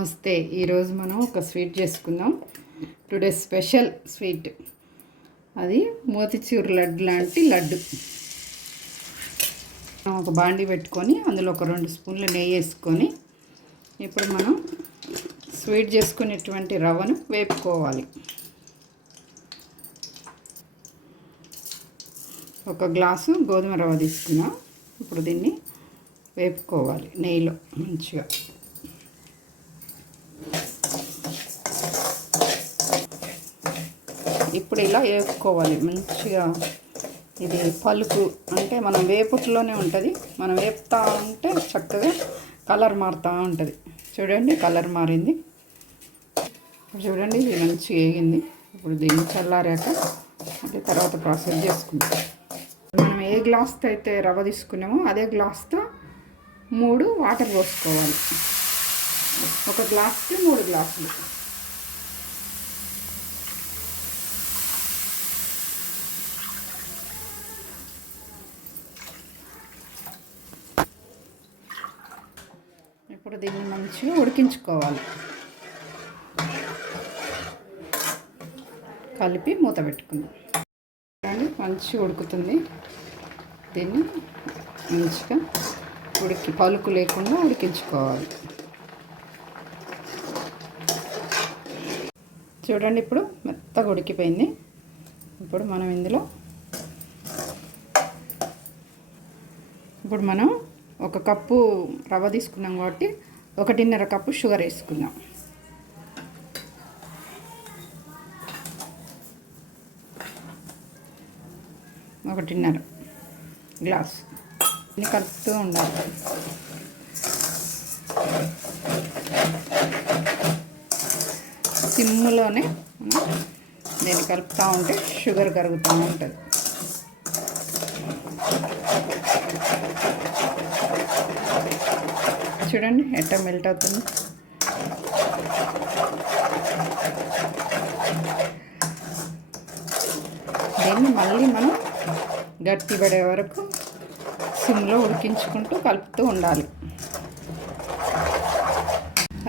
నమస్తే. ఈరోజు మనం ఒక స్వీట్ చేసుకుందాం. టుడే స్పెషల్ స్వీట్, అది మోతిచూర్ లడ్డు లాంటి లడ్డు. ఒక బాండి పెట్టుకొని అందులో ఒక 2 స్పూన్ల నెయ్యి వేసుకొని ఇప్పుడు మనం స్వీట్ చేసుకునేటువంటి రవ్వను వేపుకోవాలి. ఒక గ్లాసు గోధుమ రవ్వ తీసుకున్నాం. ఇప్పుడు దీన్ని వేపుకోవాలి నెయ్యిలో మంచిగా. ఇప్పుడు ఇలా వేపుకోవాలి మంచిగా. ఇది పలుకు అంటే మనం వేపుట్లోనే ఉంటుంది. మనం వేపుతూ ఉంటే చక్కగా కలర్ మారుతూ ఉంటుంది. చూడండి, కలర్ మారింది. చూడండి, ఇది మంచిగా వేగింది. ఇప్పుడు దీన్ని చల్లారాక అంటే తర్వాత ప్రాసెస్ చేసుకుంటాం. మనం ఏ గ్లాస్తో అయితే రవ్వ తీసుకున్నామో అదే గ్లాస్తో 3 వాటర్ పోసుకోవాలి. ఒక గ్లాస్కి 3 గ్లాసులు. ఇప్పుడు దీన్ని మంచిగా ఉడికించుకోవాలి. కలిపి మూత పెట్టుకుందాం. మంచిగా ఉడుకుతుంది. దీన్ని మంచిగా పలుకు లేకుండా ఉడికించుకోవాలి. చూడండి, ఇప్పుడు మెత్తగా ఉడికిపోయింది. ఇప్పుడు మనం ఇందులో ఒక కప్పు రవ్వ తీసుకున్నాం కాబట్టి 1.5 కప్పు షుగర్ వేసుకుందాం. ఒకటిన్నర గ్లాస్. ఇది కలుపుతూ ఉండాలి. సిమ్లోనే దీన్ని కలుపుతూ ఉంటే షుగర్ కరుగుతూ ఉంటుంది. చూడండి ఎట్లా మెల్ట్ అవుతుంది. దీన్ని మళ్ళీ మనం గట్టి పడే వరకు సిమ్లో ఉడికించుకుంటూ కలుపుతూ ఉండాలి.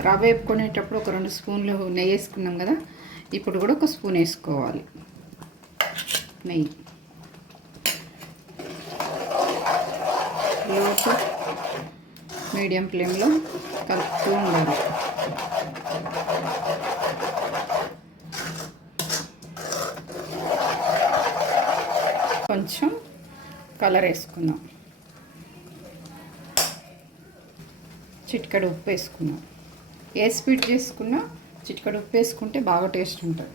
రవ్వ వేపుకునేటప్పుడు ఒక 2 స్పూన్లు నెయ్యి వేసుకున్నాం కదా, ఇప్పుడు కూడా ఒక స్పూన్ వేసుకోవాలి నెయ్యి. లోటు మీడియం ఫ్లేమ్లో కలుపుతూ ఉండాలి. కొంచెం కలర్ వేసుకుందాం. చిటికెడు ఉప్పు వేసుకుందాం. ఏ స్వీట్ చేసుకున్నా చిటికెడు ఉప్పు వేసుకుంటే బాగా టేస్ట్ ఉంటుంది.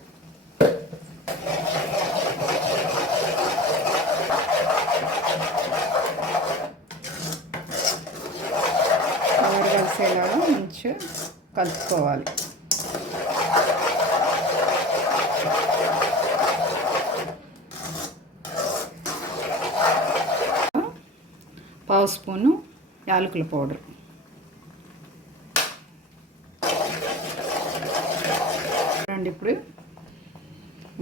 కలర్ కలిసేలాగా మంచిగా కలుపుకోవాలి. పావు స్పూను యాలకుల పౌడర్. చూడండి, ఇప్పుడు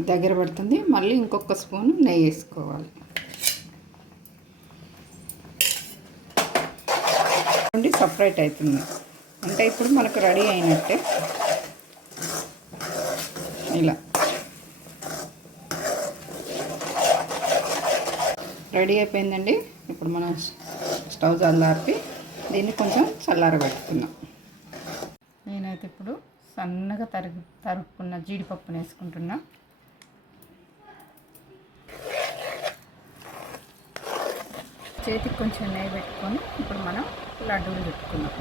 దగ్గర పడుతుంది. మళ్ళీ ఇంకొక స్పూను నెయ్యి వేసుకోవాలి. సపరేట్ అవుతుంది అంటే ఇప్పుడు మనకు రెడీ అయినట్టే. ఇలా రెడీ అయిపోయిందండి. ఇప్పుడు మనం స్టవ్ చల్లార్పి దీన్ని కొంచెం చల్లారబెట్టుకుందాం. నేనైతే ఇప్పుడు సన్నగా తరుక్కున్న జీడిపప్పును వేసుకుంటున్నా. చేతికి కొంచెం నెయ్యి పెట్టుకొని ఇప్పుడు మనం లడ్డూలు పెట్టుకున్నాం.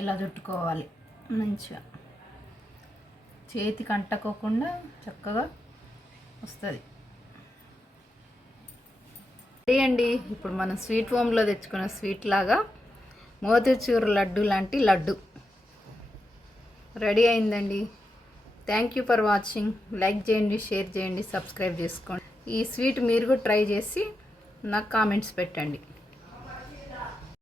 ఇలా చుట్టుకోవాలి మంచిగా, చేతికి అంటుకోకుండా చక్కగా వస్తుంది. అండి, ఇప్పుడు మనం స్వీట్ హోమ్లో తెచ్చుకున్న స్వీట్ లాగా మోతిచూర్ లడ్డు లాంటి లడ్డు రెడీ అయిందండి. Thank you for watching. Like చేయండి, షేర్ చేయండి, సబ్స్క్రైబ్ చేసుకోండి. ఈ స్వీట్ మీరు కూడా ట్రై చేసి నాకు కామెంట్స్ పెట్టండి.